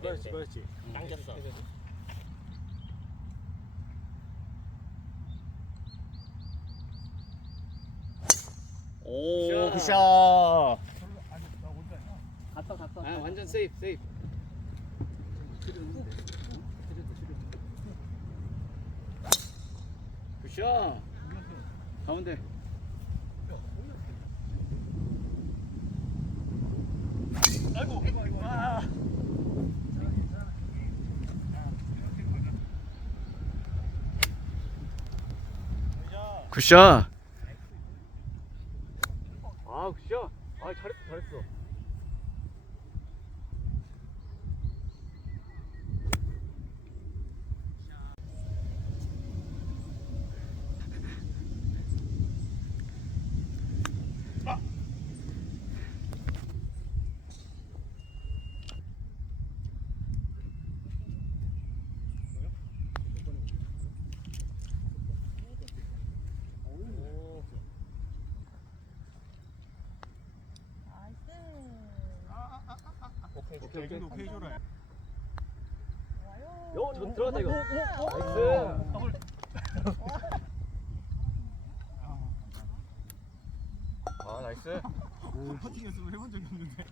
가면 안 되는데 그렇지. 당겼어 오, 굿샷. 갔다 갔다. 아, 완전 세이프, 세이프. 굿샷. 가운데. 아이고 아이고. 아. 굿샷. 아, 굿샷. 아, 잘했어, 잘했어. 오케 이 오케이 오케이 오케이 줘라. 요, 저 들어갔다 이거. 나이스. 아, 나이스. 오 퍼팅 연습을 해본 적이 없는데.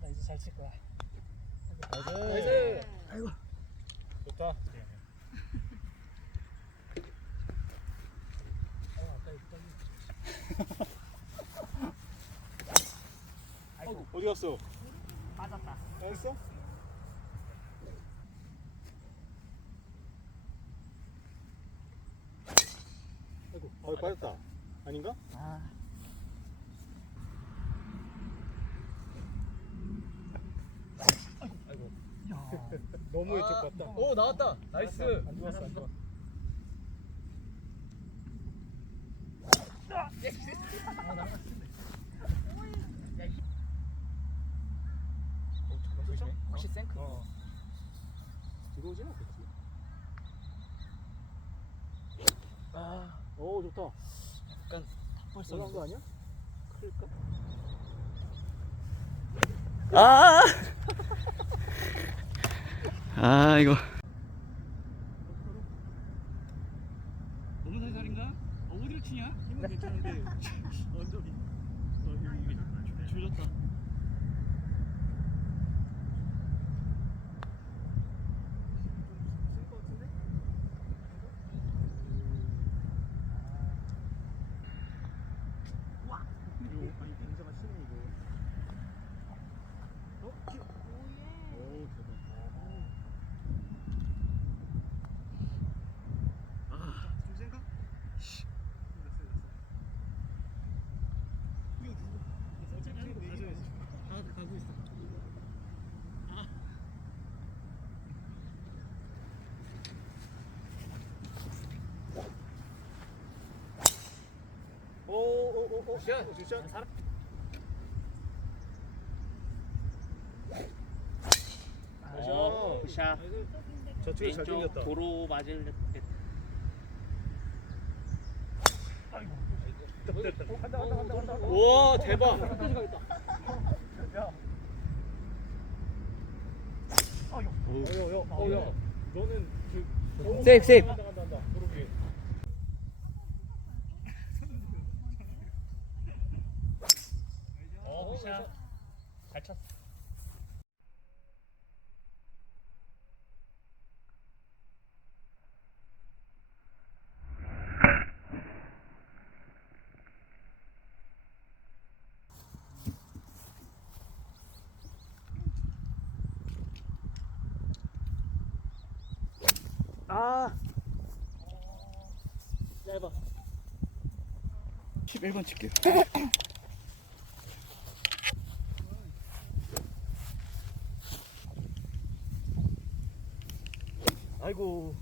나 이제 잘 칠 거야. 나이스. 좋다. 아이고, 어디 갔어? 빠졌다. 했어? 아이고, 어, 빠졌다. 아닌가? 아, 너무 왼쪽 같다. 오, 나왔다. 나이스. 안 좋았어, 안 좋았어. 혹시 생크? 어. 들어오진 않겠지. 아, 오, 좋다. 약간 벌써 올라온 거 아니야? 클까? 아! 아, 이거. 너무 살살인가? 어, 어디를 치냐? 힘은 괜찮은데 언덕이 어, 여기 이게 줄였다. 와. 이거 아니 굉장한 신이 이거. 어? 키. 오 대박. 아, 좀 센가? 씨. 됐어, 됐어. 이거 누구? 어차피 하는 거 가져야지. 다 가고 있어. 아. 오오오오 굿 샷. 어 굿샷 저쪽에 잘 왼쪽 땡겼다. 도로 맞을 듯 됐다 간다 간다 간다 간다 우와, 대박. 어여 어여 너는 그 세이프, 세이프. 간다 간다 간다. 위 에어 굿샷 잘 쳤어. 아. 짧아 11번 칠게요. 아이고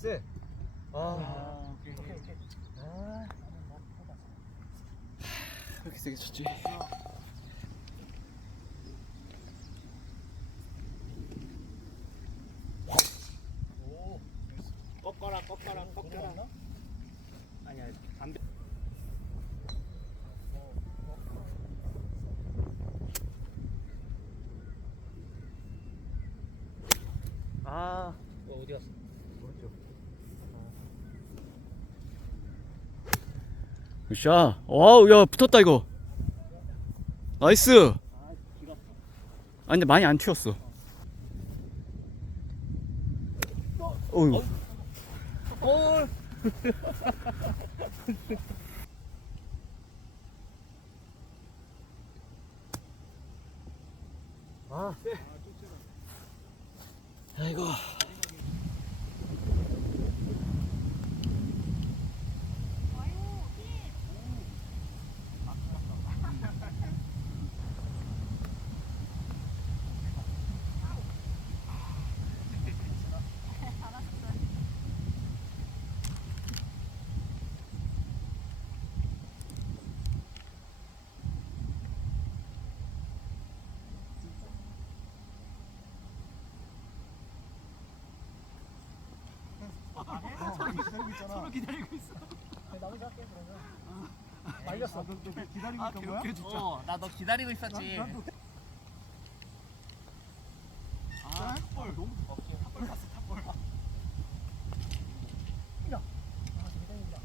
세. 아, 아, 오케이. 오케이, 오케이. 아. 꺾어라 꺾어라 꺾어라. 아니야 담배. 아, 어, 어디 갔어? 굿샷. 와우, 야, 붙었다, 이거. 나이스. 아, 근데 많이 안 튀었어. 어휴. 어. 아, 세. 아이고. 서로 기다리고 있어. 나머지 할게 그러면. 말렸어. 너, 너 기다리고 있던 거야? 어, 나 너 기다리고 있었지. 아, 탑볼 너무 탑볼 갔어, 탑볼. 야. 아, 대단이다.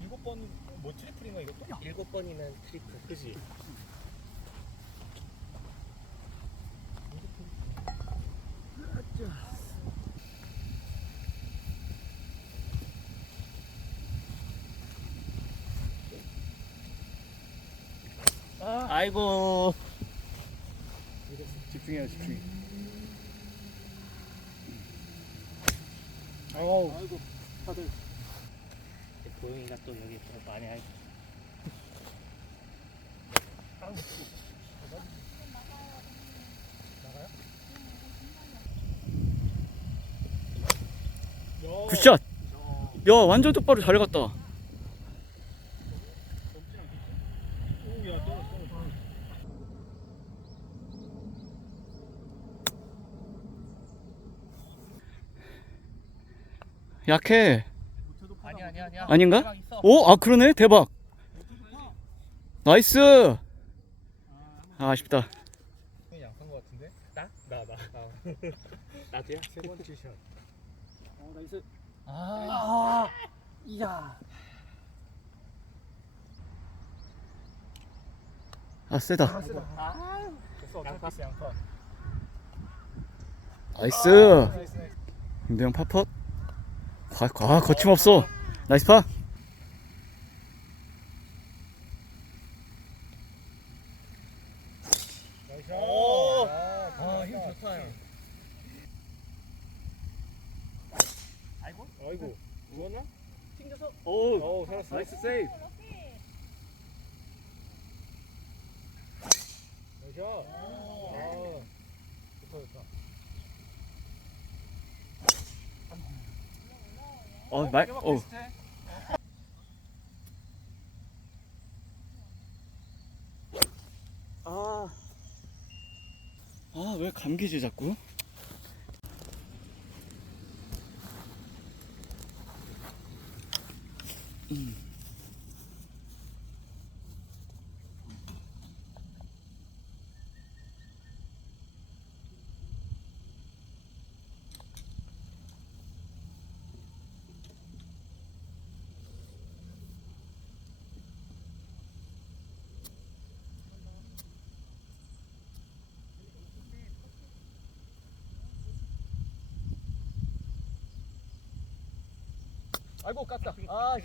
일곱 번 뭐 트리플인가 이것도? 일곱 번이면 트리플. 그지? 아이고. 집중해야 집중. 아우. 아이고. 다들. 보영이가 또 여기 또 많이 할. 굿샷. 야, 완전 똑바로 잘 갔다. 오야 떨어져 떨어져. 약해. 아니 아니 아니야. 아닌가? 오, 아, 그러네. 대박. 나이스. 아, 아쉽다. 약한 거 같은데? 나? 나 나. 나도야. 세 번째 샷. 어 나이스. 아, 이야. 아, 세다. 됐어 어차피 양파. 나이스. 나이스 나이스. 김대영 파펫. 과, 과, 거침없어. 나이스 파. 오. 아. 아이고. 아이고. 누웠나? 튕겨서. 오, 어, 살았어. 나이스 세이브. 나이스. 아. 좋다 좋다. 어, 말, 어. 아. 아, 왜 감기지 자꾸? 아이고 깠다. 아.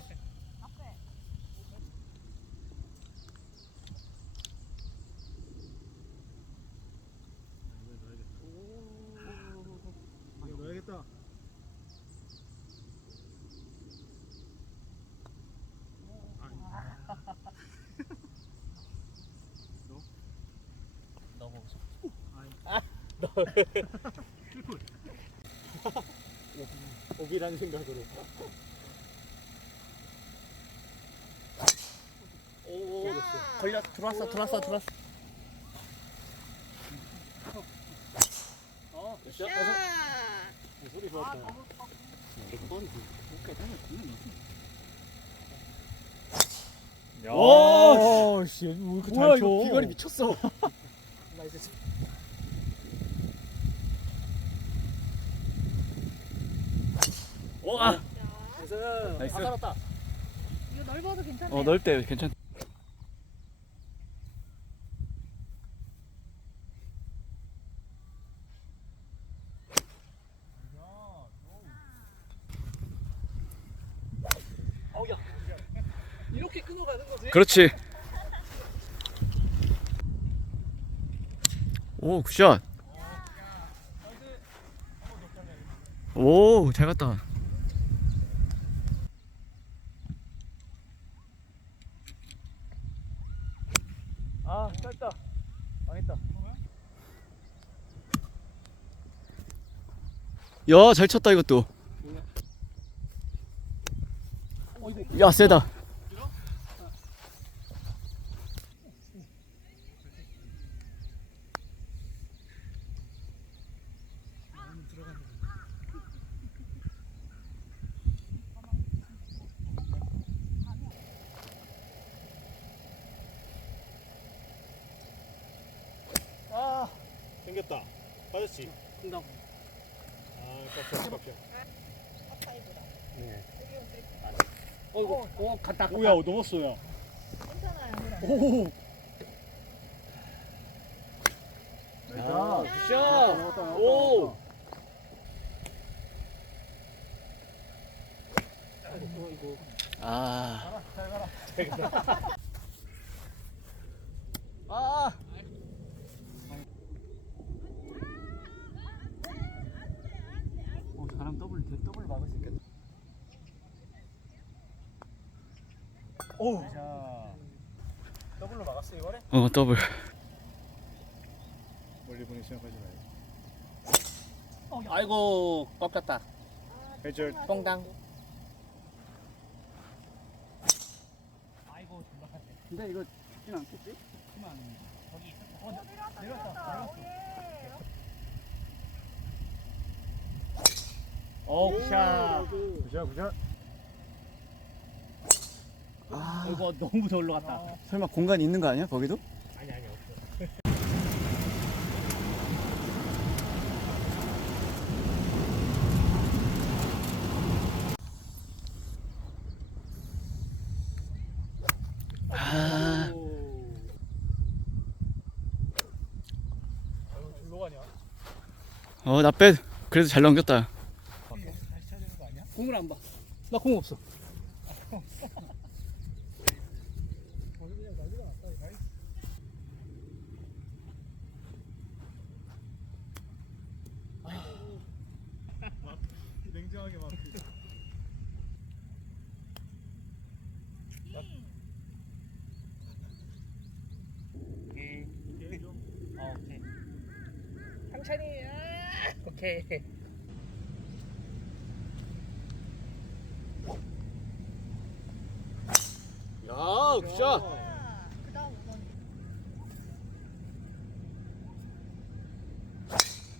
넣어야겠다. 너무. 아이. 오기라는 생각으로. 오, 됐어. 걸렸 들어왔어 들어왔어 들어왔어. 어, 됐어. 소리 좋았다. 오, 씨, 왜 이렇게 뭐야, 이거 비거리 미쳤어. 나 이제 와. 나이스. 나이스. 다 살았다. 이거 넓어도 괜찮네. 어, 때 괜찮. 이렇게 끊어가는 거지? 그렇지. 오, 굿샷. 오, 잘 갔다. 아, 짧다. 망했다. 야, 잘 쳤다 이것도. 야, 세다. 아, 생겼다. 빠졌지? 큰다. 아, 깜짝 깜짝. 네. 어이구 오 갔다 갔다. 오야, 넘었어, 야. 괜찮아요. 그럼. 오. 야, 굿샷. 오. 아, 아. 어 사람 더블 더블 막을 수 있겠다. 오. 자. 더블로 막았어, 이번에? 어, 더블. 멀리 보내 생각하지 말고. 아이고 꺾였다. 해절. 뽕당. 근데 이거 죽진 않겠지? 오, 굿샷. 굿샷, 굿샷. 아, 이거 너무 더 올라갔다. 설마 공간 있는 거 아니야? 거기도? 아니, 아니, 없어. 아, 가냐? 어, 나 빼. 그래도 잘 넘겼다. 공을 안 봐. 나 공 없어. 거기 그냥 난리가 났다, 이 나이스. 냉정하게 막. 오케이. 이게 좀 어 오케이. 상찬이. 아! 오케이. 야, 굿샷. 그다음 5번.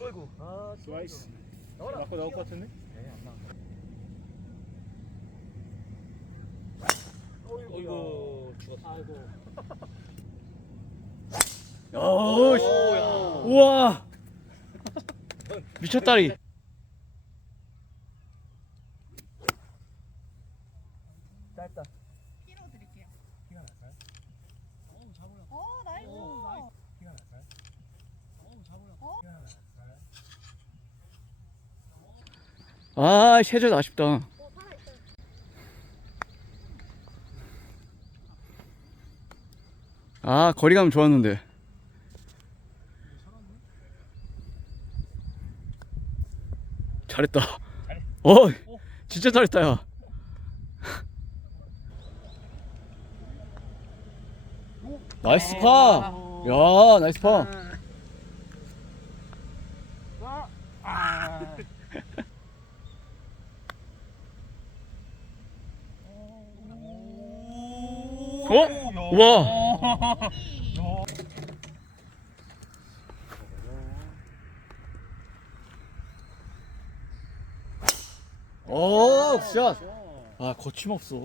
어이구. 아 나이스. 맞고 나올 것 같은데? 네안 나. 어이구. 죽었어. 아이고. 야, 씨. 우와. 미쳤다리. 짧다. 피로 드릴게요. 피가 날까요? 어, 나이스. 피가 날까요? 피가 날까요? 아, 쉐젖 아쉽다. 어. 아, 거리감 좋았는데. 잘했다. 어, 진짜 잘했다, 야. 나이스 파. 야, 나이스 파. 어? 와. 오, 샷. 아, 거침없어.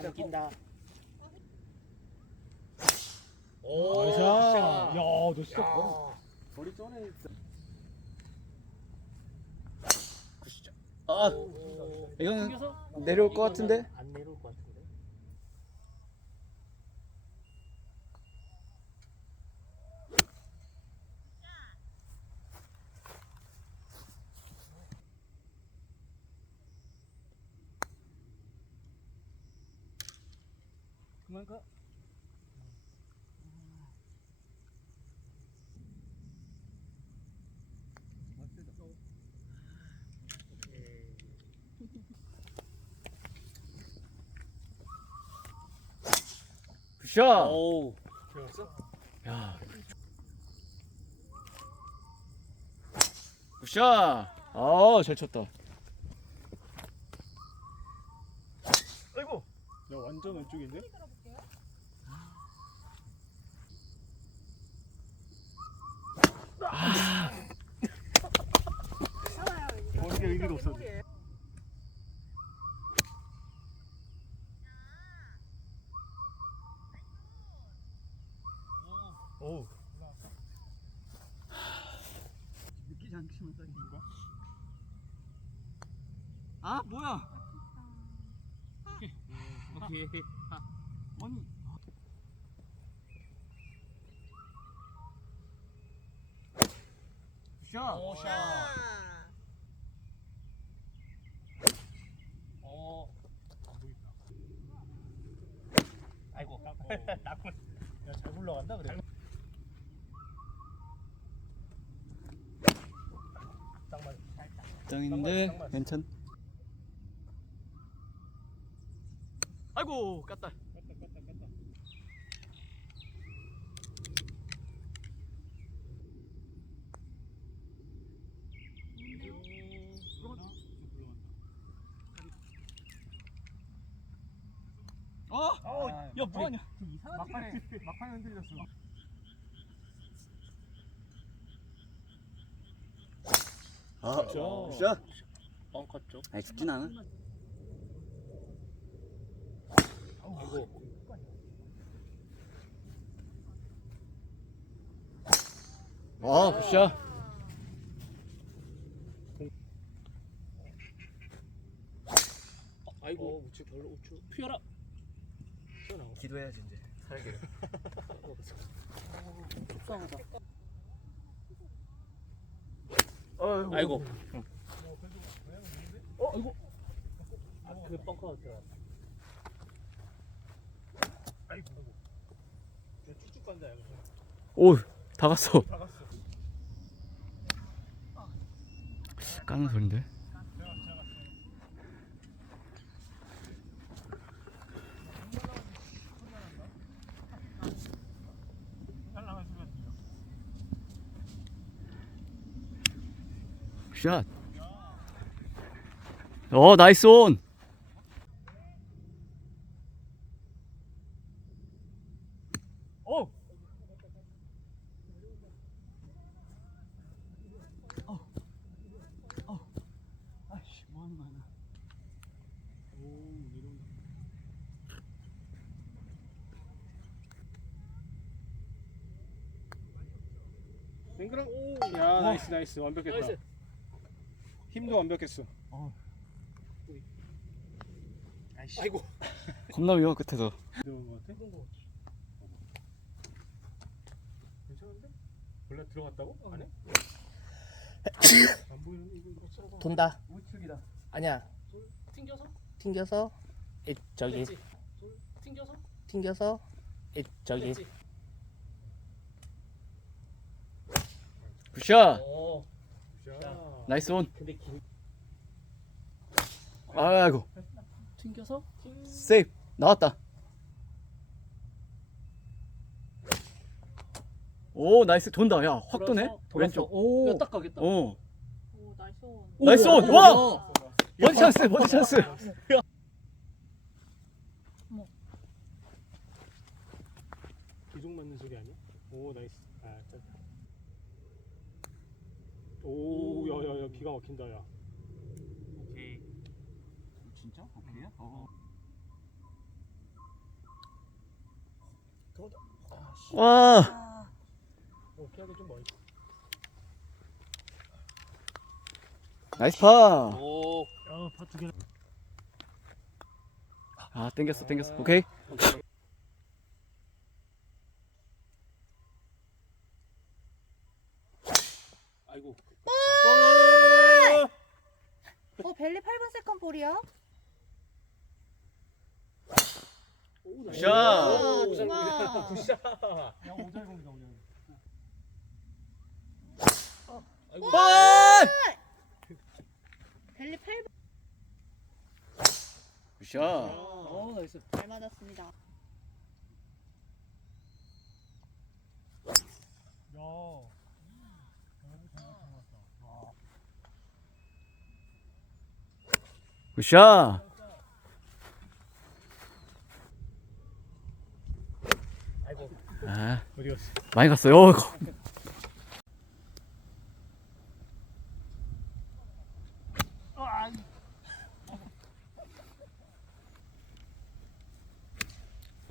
자, 낀다. 나이스. 야, 너 진짜 머리 쩌네. 아, 이거는 내려올 것 같은데? 안 내려올 것 같은데. 그만 가. 샷. 오. 야. 샷. 아, 잘 쳤다. 아이고. 야, 완전 왼쪽인데? 머리가 의미가 없었네. 오. 느끼지 않지만 딱 이거. 아 뭐야? 오케이. 아니. 샷. 오, 샷. 어. 안 보인다. 아이고. 나쁜. 야잘 굴러간다 그래. 딱 맞. 땅인데 괜찮. 아이고 깠다. 깠다 깠다 깠다. 어? 야 뭐하냐? 막판에 막판에 흔들렸어. 아, 샷. 벙커 쪽. 아니 죽진 않아. 아이고. 아, 굿샷. 아이고. 우측 별로 우측. 피어라. 튀어나와. 기도해야지 이제. 살게. 속상하다. 아이고. 아이고. 어, 아이고. 아, 그 벙커 들어갔 쭉쭉 간다 야. 오, 다 갔어. 다 갔어. 까는 소린데. 샷. 어, 나이스 온. 어. 아이씨 뭐 하는 거야 나. 오 내려온다. 뱅 그랑 야 나이스 나이스 완벽했다. 나이스. 힘도 완벽했어. 아이씨. 아이고. 겁나 위험 끝에서. 들어온 거 같아? 괜찮은데? 원래 들어갔다고? 안에? 안 보이는데 이거 이거 돈다. 우측이다. 아니야. 튕겨서? 튕겨서. 이, 저기. 튕겨서? 튕겨서. 이, 저기. 굿샷. 오. 자. 나이스 온. 근데 긴. 아이고. 튕겨서. 세이프. 나왔다. 오 나이스 돈다 야확 도네 돌아서, 돌아서. 왼쪽 오. 야, 딱 가겠다. 어 오 나이스 온. 나이스 온! 와! 버디 찬스 버디 찬스 기둥 맞는 소리 아니야? 오 나이스. 아 짧다. 오 야야야 기가 막힌다 야. 오케이. 진짜? 오케이야? 어. 와어 피하기 좀 멀. 나이스 파. 오. 야파두 개. 아 땡겼어 땡겼어 오케이 오케이. 아이고. 어 벨리 8분 세컨 볼이야? 오 굿샷. 아, 오, 중앙. 굿샷. 야 오잘 공이다 오잘. 아이고. 벨리 8분. 굿샷 어 나이스. 잘 맞았습니다. 야. 굿샷. 아이고. 아 어디 갔어? 많이 갔어요. 어, 거-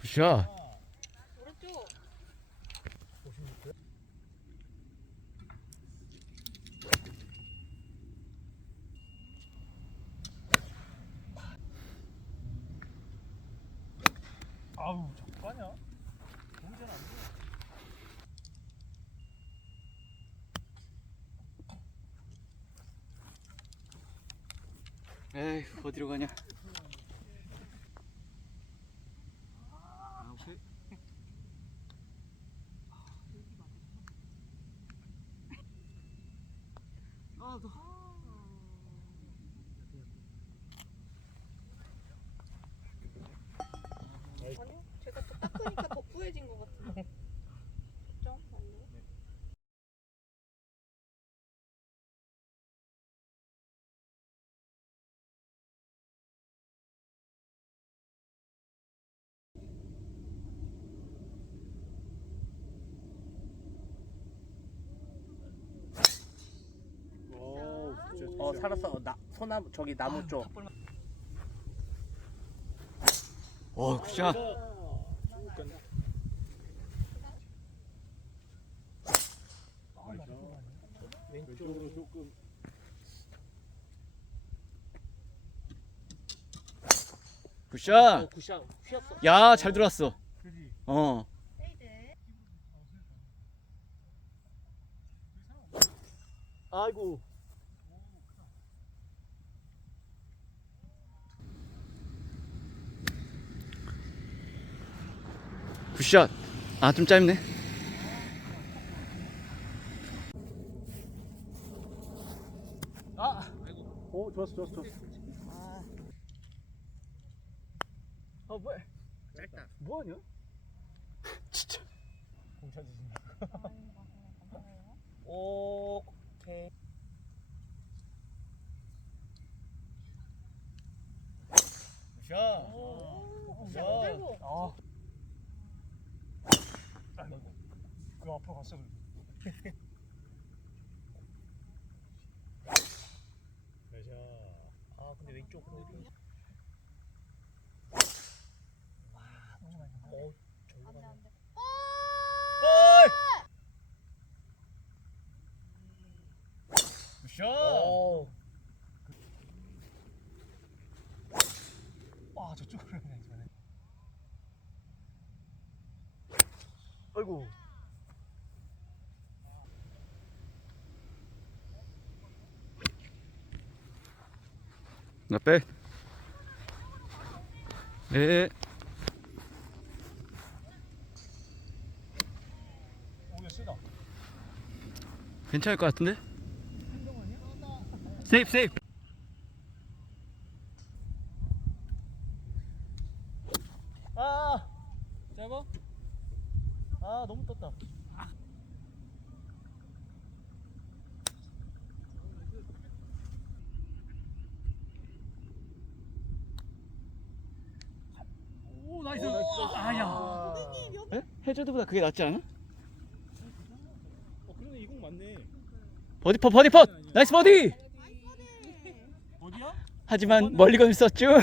굿샷 오른쪽. 아우 적가냐? 동전 안 돼. 에이 어디로 가냐 아니요. 제가 또 닦으니까 더 뿌해진 것 같은데. 점 아니요? 오, 굿샷. 어 살았어. 어, 나 소나무 저기 나무 쪽. 오 굿샷 왼쪽으로 조금 굿샷 굿샷. 휘었어. 야 잘 들어왔어. 어. 아이고. 굿샷 아 좀 짧네 아. 오 좋았어 좋았어 좋았어. 아 뭐야? 짧다. 뭐하냐? 진짜. 공 찾으신다. 오케이. 굿샷 오. 야, 짧고. 아. 아이고. 그 앞으로 갔어. 그래도. 나이샤. 아 근데 왼쪽 근데. 너무 많이. 어 돼, 가네. 안 돼. 굿샷 오. 와 저쪽으로 해야 되네. 아이고. 나 빼. 예. 괜찮을 것 같은데? 세이프 세이프. 아. 짧아? 아 너무 떴다. 나이스. 아야. 에? 해저드보다 그게 낫지 않아? 어 그러네 이공 맞네. 버디 퍼 버디 퍼 나이스 버디 어디야? 하지만 멀리 건을 썼죠